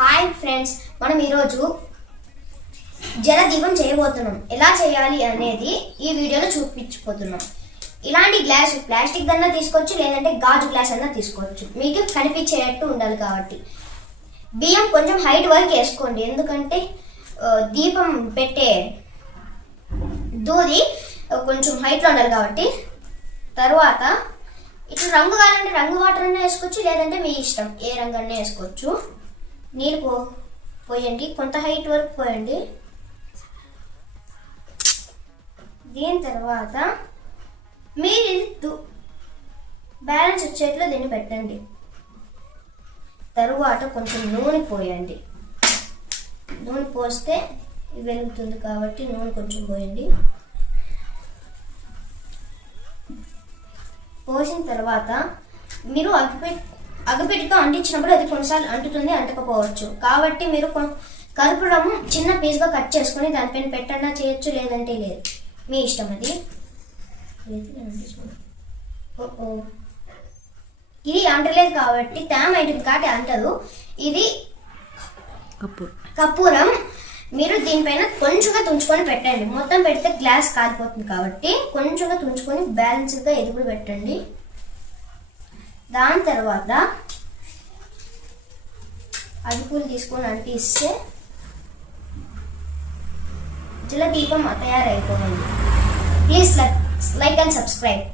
Hi friends, మనం ఈరోజు జలదీపం చేయబోతున్నాం. ఎలా చేయాలి అనేది ఈ వీడియోలో చూపించబోతున్నాం. ఇలాంటి గ్లాస్ ప్లాస్టిక్ దన్నా తీసుకోవచ్చు, లేదంటే గాజు గ్లాస్ అన్నా తీసుకోవచ్చు. మీకు కనిపించేటట్టు ఉండాలి కాబట్టి బియ్యం కొంచెం హైట్ వరకు వేసుకోండి, ఎందుకంటే దీపం పెట్టే దూది కొంచెం హైట్లో ఉండాలి కాబట్టి. తర్వాత ఇట్లా రంగు కావాలంటే రంగు వాటర్ అన్నా వేసుకోవచ్చు, లేదంటే మీ ఇష్టం ఏ రంగు అన్నా వేసుకోవచ్చు. నీళ్ళు పోయండి, కొంత హైట్ వరకు పోయండి. దీని తర్వాత మీరు బ్యాలెన్స్ వచ్చేట్లో దీన్ని పెట్టండి. తరువాత కొంచెం నూనె పోయండి. నూనె పోస్తే వెలుగుతుంది కాబట్టి నూనె కొంచెం పోయండి. పోసిన తర్వాత మీరు అగ్గిపెట్టితో అంటించినప్పుడు అది కొన్నిసార్లు అంటుతుంది, అంటకపోవచ్చు. కాబట్టి మీరు కర్పూరం చిన్న పీస్గా కట్ చేసుకుని దానిపైన పెట్టన్నా చేయొచ్చు, లేదంటే లేదు, మీ ఇష్టం. అది ఇది అంటలేదు కాబట్టి తేమ ఐటమ్ కాబట్టి అంటదు. ఇది కర్పూరం మీరు దీనిపైన కొంచెంగా తుంచుకొని పెట్టండి. మొత్తం పెడితే గ్లాస్ కాలిపోతుంది కాబట్టి కొంచెంగా తుంచుకొని బ్యాలెన్స్గా ఎదుగుడు పెట్టండి. దాని తర్వాత అదుపులు తీసుకొని అంటిస్తే జలదీపం తయారైపోయింది. Please like and subscribe.